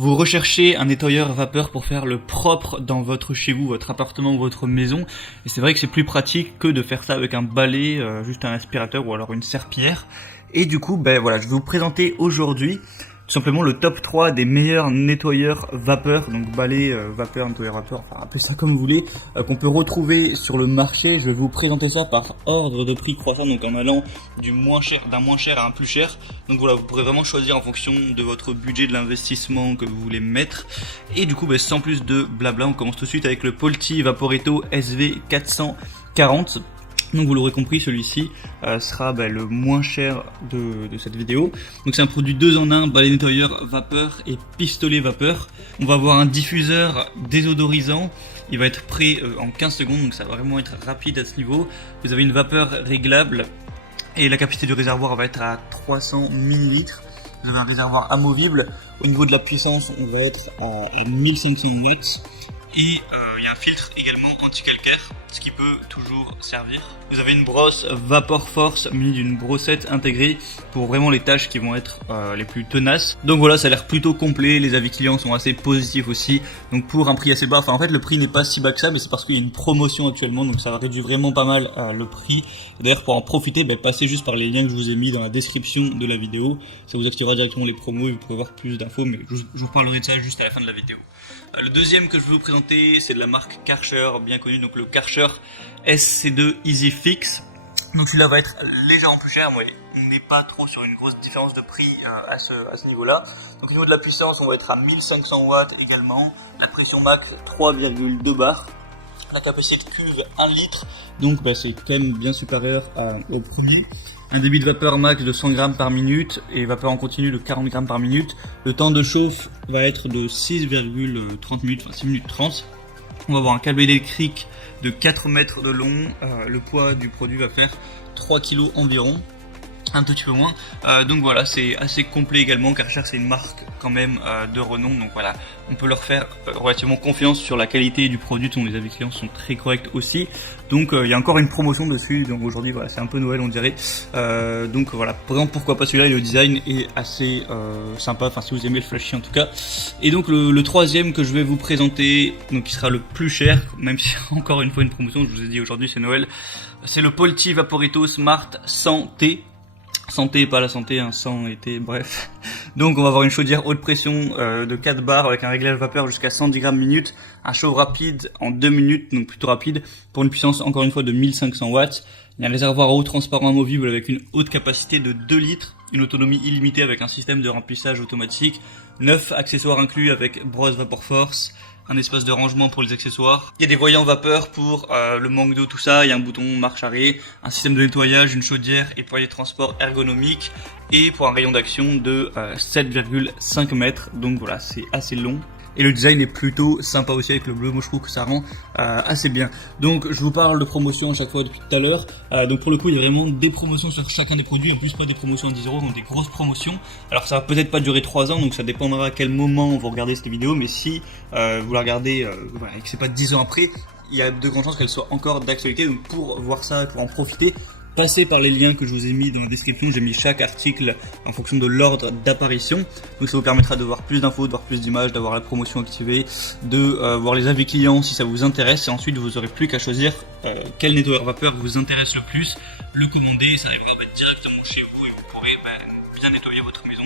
Vous recherchez un nettoyeur vapeur pour faire le propre dans votre chez vous, votre appartement ou votre maison. Et c'est vrai que c'est plus pratique que de faire ça avec un balai, juste un aspirateur ou alors une serpillière. Et du coup, voilà, je vais vous présenter aujourd'hui tout simplement le top 3 des meilleurs nettoyeurs vapeur, donc balai, vapeur, nettoyeur vapeur, enfin appelez ça comme vous voulez, qu'on peut retrouver sur le marché. Je vais vous présenter ça par ordre de prix croissant, donc en allant d'un moins cher à un plus cher. Donc voilà, vous pourrez vraiment choisir en fonction de votre budget, de l'investissement que vous voulez mettre. Et du coup, sans plus de blabla, on commence tout de suite avec le Polti Vaporetto SV440. Donc vous l'aurez compris, celui-ci sera le moins cher de cette vidéo. Donc c'est un produit 2 en 1, balai nettoyeur vapeur et pistolet vapeur. On va avoir un diffuseur désodorisant. Il va être prêt en 15 secondes, donc ça va vraiment être rapide à ce niveau. Vous avez une vapeur réglable et la capacité du réservoir va être à 300 ml. Vous avez un réservoir amovible. Au niveau de la puissance, on va être à 1500 watts. Et il y a un filtre également anti-calcaire, ce qui peut toujours servir. Vous avez une brosse Vapor Force munie d'une brossette intégrée pour vraiment les tâches qui vont être les plus tenaces. Donc voilà, ça a l'air plutôt complet, les avis clients sont assez positifs aussi. Donc pour un prix assez bas, en fait le prix n'est pas si bas que ça, mais c'est parce qu'il y a une promotion actuellement, donc ça réduit vraiment pas mal le prix. D'ailleurs pour en profiter, passez juste par les liens que je vous ai mis dans la description de la vidéo. Ça vous activera directement les promos et vous pourrez voir plus d'infos, mais je vous reparlerai de ça juste à la fin de la vidéo. Le deuxième que je vais vous présenter, c'est de la marque Karcher, bien connue, donc le Karcher SC2 Easy Fix. Donc celui-là va être légèrement plus cher, mais on n'est pas trop sur une grosse différence de prix à ce niveau-là. Donc au niveau de la puissance, on va être à 1500 watts également. La pression max 3,2 bars. La capacité de cuve 1 litre, donc c'est quand même bien supérieur au premier. Un débit de vapeur max de 100 grammes par minute et vapeur en continu de 40 grammes par minute. Le temps de chauffe va être de 6,30 minutes, enfin 6 minutes 30. On va avoir un câble électrique de 4 mètres de long. Le poids du produit va faire 3 kg environ. Un tout petit peu moins, donc voilà, c'est assez complet également. Karcher c'est une marque quand même de renom, donc voilà, on peut leur faire relativement confiance sur la qualité du produit, dont les avis clients sont très corrects aussi. Donc il y a encore une promotion dessus, donc aujourd'hui voilà, c'est un peu Noël on dirait, donc voilà, par exemple pourquoi pas celui-là, et le design est assez sympa, enfin si vous aimez le flashy en tout cas. Et donc le troisième que je vais vous présenter, donc qui sera le plus cher, même si encore une fois une promotion, je vous ai dit aujourd'hui c'est Noël, c'est le Polti Vaporetto Smart 100T. Santé, pas la santé, sans été, bref. Donc on va avoir une chaudière haute pression de 4 bars avec un réglage vapeur jusqu'à 110 grammes minute, un chauffe rapide en 2 minutes, donc plutôt rapide, pour une puissance encore une fois de 1500 watts. Il y a un réservoir à eau transparent amovible avec une haute capacité de 2 litres, une autonomie illimitée avec un système de remplissage automatique, 9 accessoires inclus avec brosse Vapor Force, un espace de rangement pour les accessoires. Il y a des voyants vapeur pour le manque d'eau, tout ça. Il y a un bouton marche arrêt, un système de nettoyage, une chaudière et poignée de transport ergonomique. Et pour un rayon d'action de 7,5 mètres. Donc voilà, c'est assez long. Et le design est plutôt sympa aussi avec le bleu, moi je trouve que ça rend assez bien. Donc je vous parle de promotion à chaque fois depuis tout à l'heure. Donc pour le coup il y a vraiment des promotions sur chacun des produits, en plus pas des promotions à 10 €, donc des grosses promotions. Alors ça va peut-être pas durer 3 ans, donc ça dépendra à quel moment vous regardez cette vidéo, mais si vous la regardez voilà, et que c'est pas 10 ans après, il y a de grandes chances qu'elle soit encore d'actualité. Donc pour voir ça, pour en profiter, passez par les liens que je vous ai mis dans la description. J'ai mis chaque article en fonction de l'ordre d'apparition. Donc ça vous permettra de voir plus d'infos, de voir plus d'images, d'avoir la promotion activée, de voir les avis clients si ça vous intéresse. Et ensuite vous aurez plus qu'à choisir quel nettoyeur vapeur vous intéresse le plus, le commander, ça arrivera directement chez vous et vous pourrez bien nettoyer votre maison